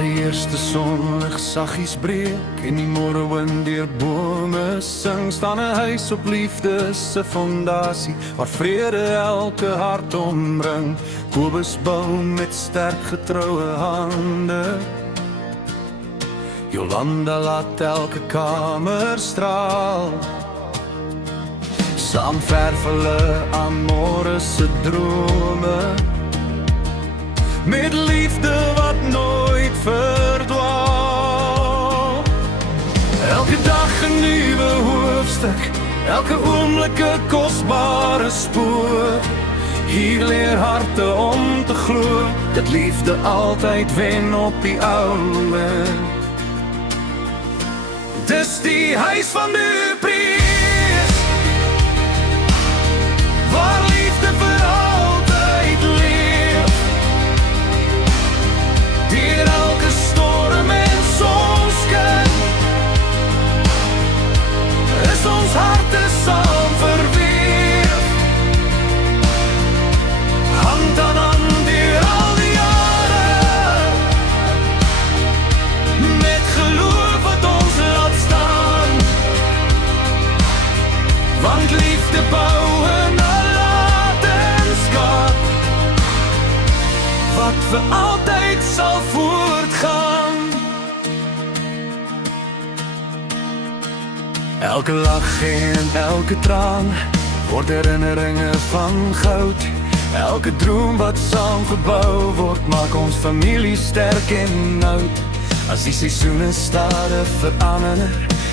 die eerste sonlig saggies breek en die môrewind deur bome sing, staan 'n huis op liefde se fondasie waar vrede elke hart omring. Kobus bou met sterk getroue hande. Jolanda laat elke kamer straal. Saam verf hulle aan môre se drome, met liefde wat nooit verdwaal. Elke dag 'n nuwe hoofstuk, elke oomblik 'n kosbare spoor. Hier leer harte om te glo, dat liefde altyd wen op die ou moment. Dis die huis van Du Preez, waar liefde vir altyd leef. Deur elke storm en sonskyn is ons harte saam verweef. Hand aan hand deur al die jare, met geloof wat ons laat staan. Want liefde bou 'n nalatenskap wat vir altyd sal voortgaan. Elke lach en elke traan word herinneringe van goud. Elke droom wat saam gebou word, maak ons familie sterk en oud. As die seisoene stadig verander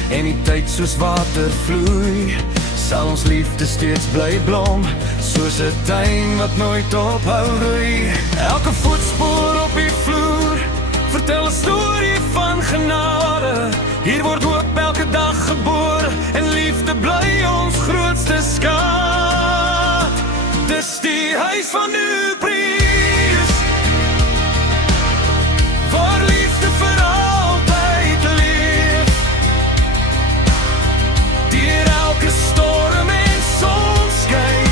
en die tyd soos water vloei, sal ons liefde steeds bly blom, soos 'n tuin wat nooit ophou groei. Elke voetspoor op die vloer vertel 'n storie van genade. Hier word hoop elke dag gebore en liefde bly ons grootste skaat. Dis die huis van Du Preez, waar liefde vir altyd leef. Deur elke storm en sonskyn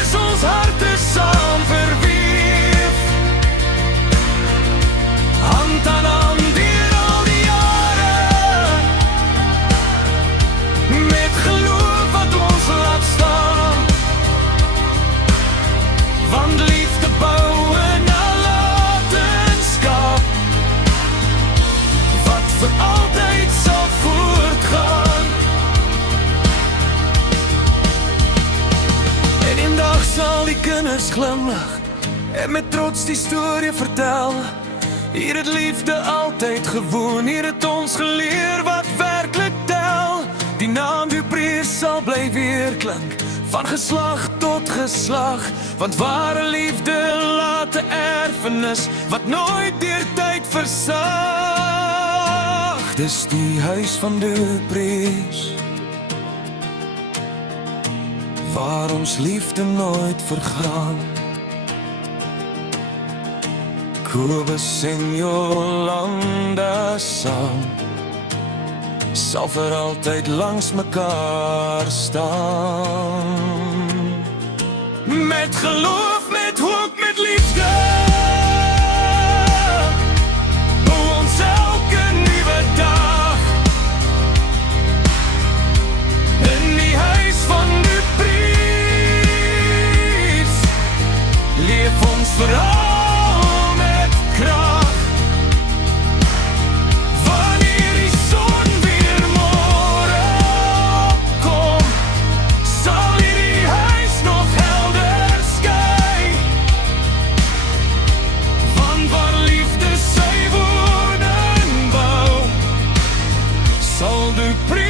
is ons harte saam verweef. Hand aan hand deur al die jare, met geloof wat ons laat staan. Want liefde bou 'n nalatenskap wat vir altyd sal voortgaan. En eendag sal die kinders glimlag en met trots die storie vertel. Hier het liefde altyd gewoon, hier het ons geleer wat werklik tel. Die naam Du Preez sal bly weerklink, van geslag tot geslag. Want ware liefde laat 'n erfenis wat nooit deur tyd versag. Dis die huis van Du Preez, waar ons liefde nooit vergaan. Kobus en Jolanda saam sal vir altyd langs mekaar staan. Met geloof, met hoop, met liefde, bou ons elke nuwe dag. In die huis van Du Preez leef ons verhaal. Du Preez.